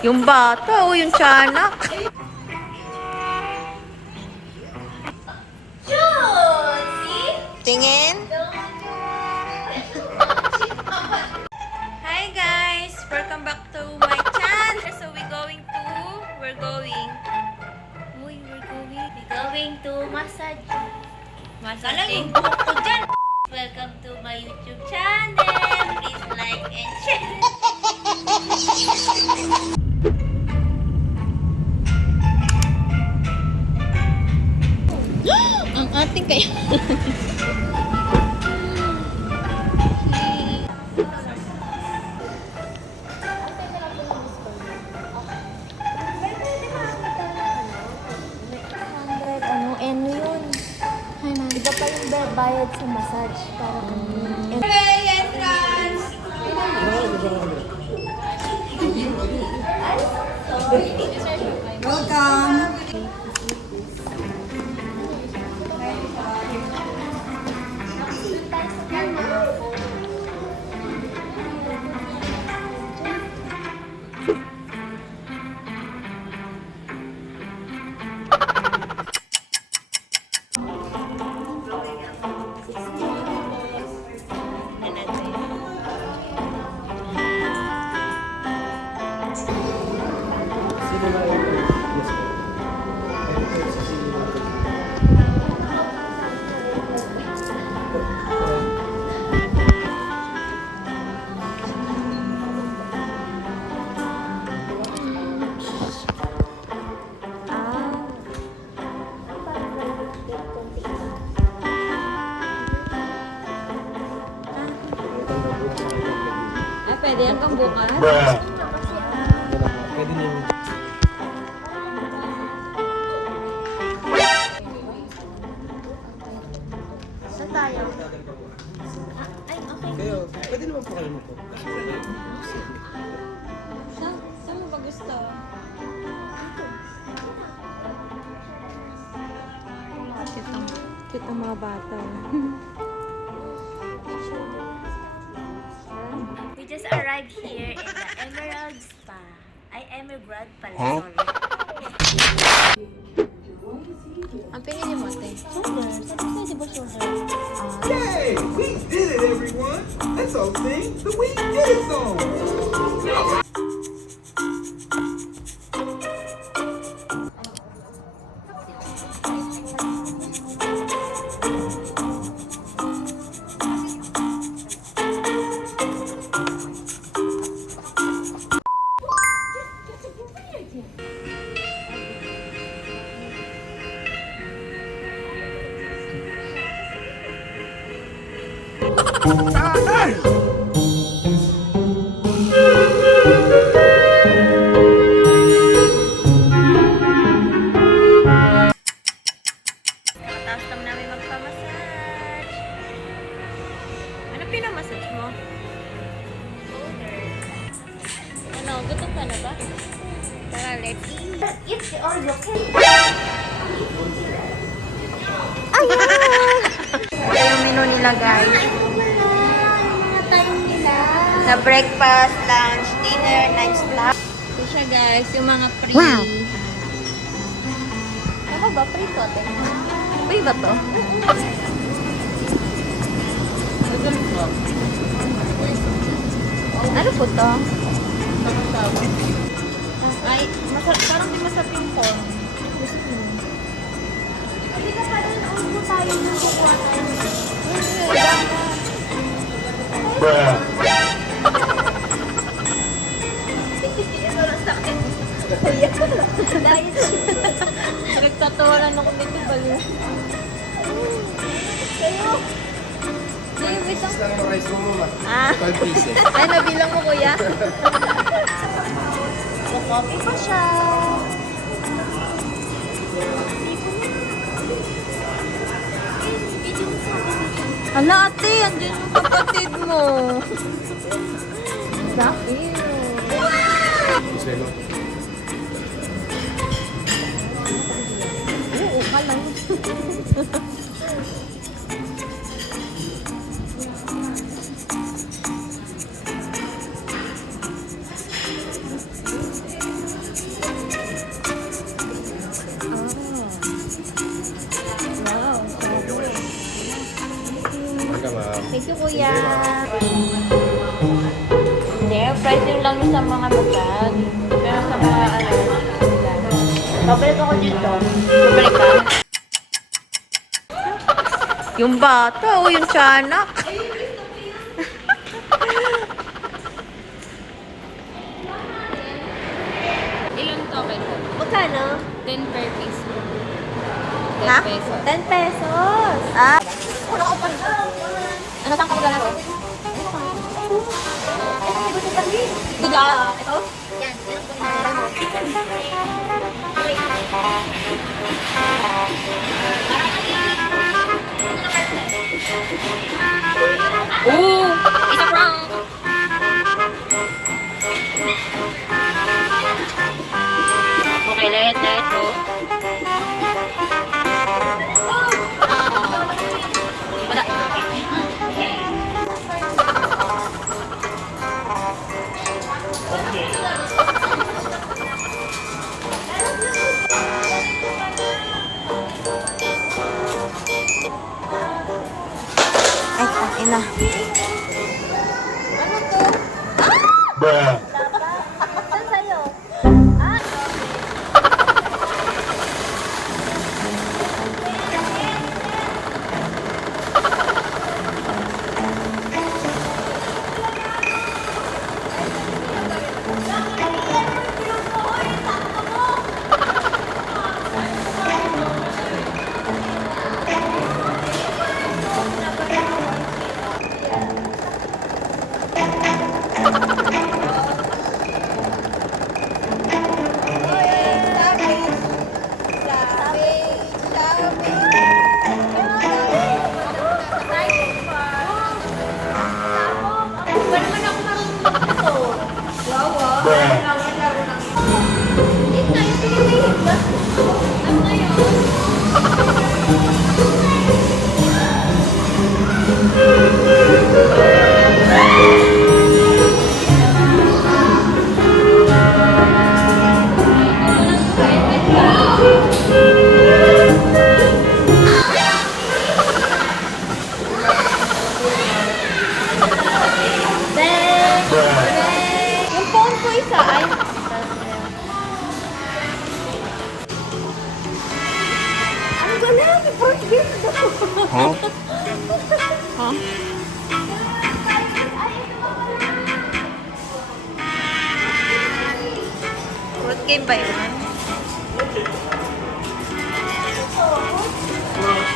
Yung bata, oh, yung tiyanak. Tingin. Hi guys! Welcome back to my channel. So we're going. We're going to massage. Massage. Yung buhok ko dyan. Welcome to my YouTube channel. Please like and share. Ang ating kaya. Iba pa yung bayad sa massage. Parang Entrance! Welcome! Pwede hanggang bukas? Pwede na yun. saan tayo? Ay, okay. Kayo, pwede naman po kayo mo po. Saan mo ba gusto? Cute ang mga bata. We just arrived here in the Emerald Spa. Ay, Emerald pala, sorry. Ang pinili mo, te? Shoulder. Sabi ko, di ba shoulder? Yay! We did it, everyone! Let's all sing the We Did It song! Tapos naman namin magpamassage. Ano pinamassage mo? Ano, gutom ka na ba? Tara, let's eat. It's the Oreo cake. Ito yung menu nila, guys. Mga time nila. Sa breakfast, lunch, dinner, night snack. Ito siya, guys, yung mga free. Wow! Ano ba? Free to, te? Free ba to? Ano po to? Ay, parang di masarap yung corn. Hindi ka pa rin ulo tayo nung kukuha tayo. Dahil nagtatawanan ako dito baliw. Kayo. David, ang Lang yung rice mo, mama. Ah, 12 pieces. ay nabilang mo kuya. coffee pa siya. Hala ate, andyan yung kapatid mo. Sakit. Sino? Oo, ka lang. kuya. Hindi, price yun lang yung sa mga bag. Pero sa mga ano, wala. Pabalik ako dito. Bumalik ka. Yung bata, yung tiyanak. Ilang token po? Magkano? 10 per piece. 10 Ha? pesos. 10 pesos. Ah. Ano saan ka maglalaro? Bigla. Ito? Yan. Meron po na. Ooh! Isa prank! Okay, let go. Wala. Ay, ina. Saan sa'yo? Ah, Yung phone ko isa ay... ang galing. Parang gift daw. What game ba yun?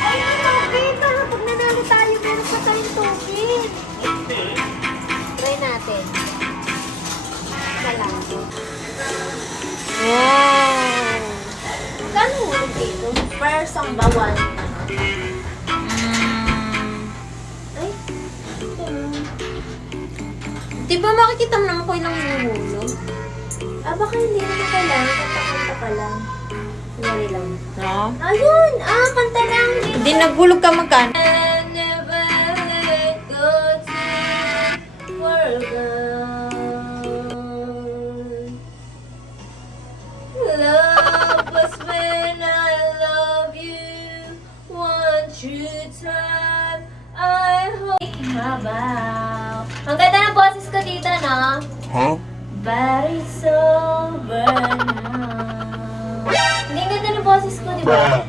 Ay, nakita. Pag nanalo tayo, meron pa tayong token. Try natin. Wala. Wow! Kano mo dito? Per song ba? One. Ay. Di ba makikita mo naman ko ilang hinuhulog? Ah, baka hindi naman kailangan. Kanta-kanta ka lang. Kunwari lang. No? Ayun! Ah, kanta lang. Hindi naghulog ka magkano? Never let go to forget. Love was when I love you. One true time. I hope. Habaw. Ang ganda ng boses ko dito, no? Huh? But it's over now. Hindi ang ganda ng boses ko, di ba?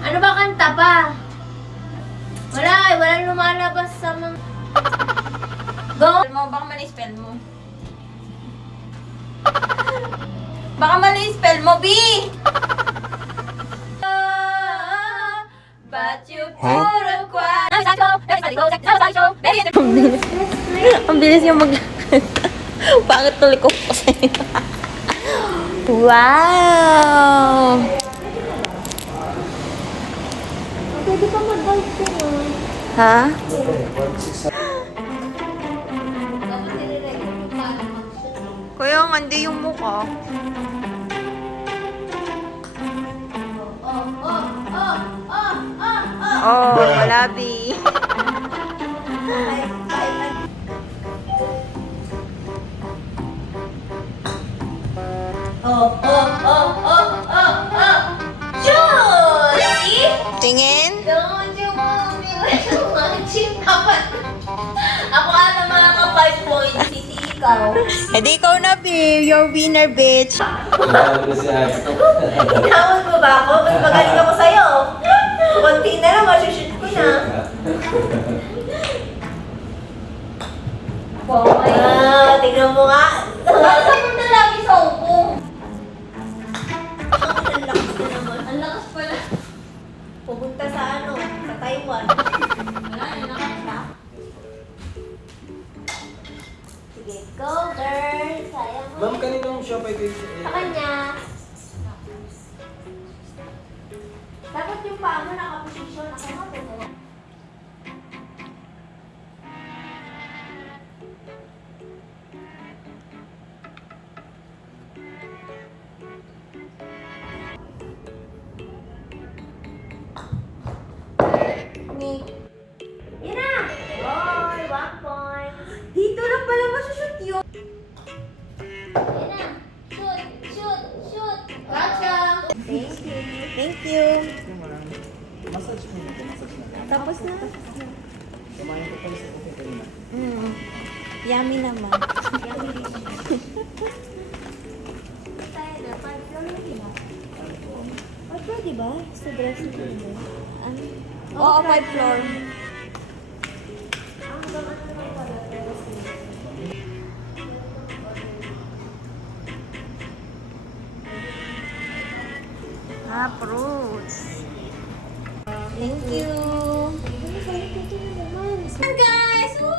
Ano ba kanta pa? Wala eh, walang lumalabas sa mga... Go! Mo, baka mali spell mo. Baka mali spell mo, B! But you put a quiet... Ang bilis yung mag... Pangit tuloy ko kasi. Wow! Pwede pa mag-golf ko, Ha? Kuya, hindi yung mukha. Oh, wala, B. Julie! Tingin? Don't you want me like a lunch? Dapat ikaw. Eh di ikaw na, babe. Your winner, bitch. Tinawag mo ba ako? Mas magaling ako sa'yo. Konti na lang, masushoot ko na. Tingnan mo nga. Bakit mo na lagi sa upo? Ang lakas na naman. Ang lakas pala. Pupunta sa sa Taiwan. Wala, nalakas na. Sige, go girl. Sayang mo. Ma'am, kaninong shop ay kayo? Sa kanya. Dapat yung paa mo nakaposisyon. Nakakapos mo. Yan na! Oy, 1 point. Dito lang pala masushoot yun. Yan na. Shoot, shoot, shoot. Gotcha. Thank you. Thank you. Massage mo na. Massage na. Tapos na. Kumain ko pala sa coffee kanina. Yummy naman. Tayo na, 5 floor lang diba? Ano, diba? Sa dress na ano? Oo, 5 floor. Hanggang ano naman pala, terrace nila. Fruits. Thank you. Hi guys! Woo!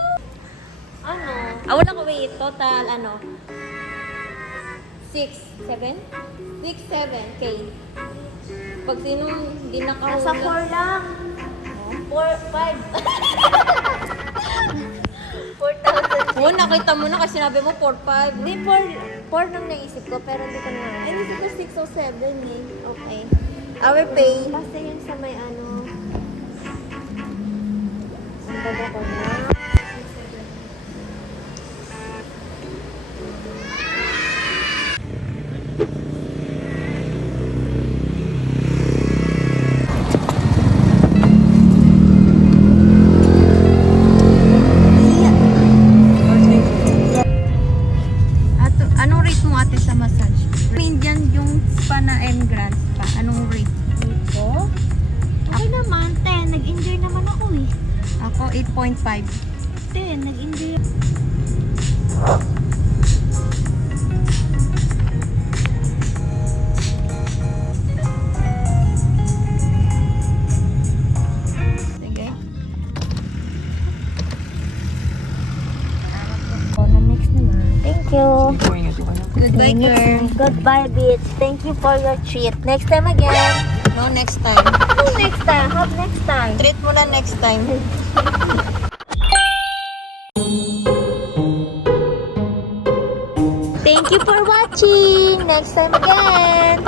Ano? Wala ko wait. Total, 6, 7? 6, 7K. Pag sino hindi nakahula. Nasa 4 lang. 4, 5. 4,000. Oo, nakita mo na kasi sinabi mo 4-5. Hindi, 4 nang naisip ko, pero hindi ko na. Ay, naisip ko 6 o 7 eh. Okay. Our pay. Basta yun sa may ang baba ko na. Anong rate mo ate sa massage? Indian yung spa na Grand spa. Anong rate? Ko? Okay naman, 10. Nag-enjoy naman ako eh. Ako 8.5. 10, nag-enjoy. Sige. Next naman. Thank you. Goodbye, girl. Goodbye, bitch. Thank you for your treat. Next time again. No, next time. Oh, next time. Have next time. Treat mo na next time. Thank you for watching. Next time again.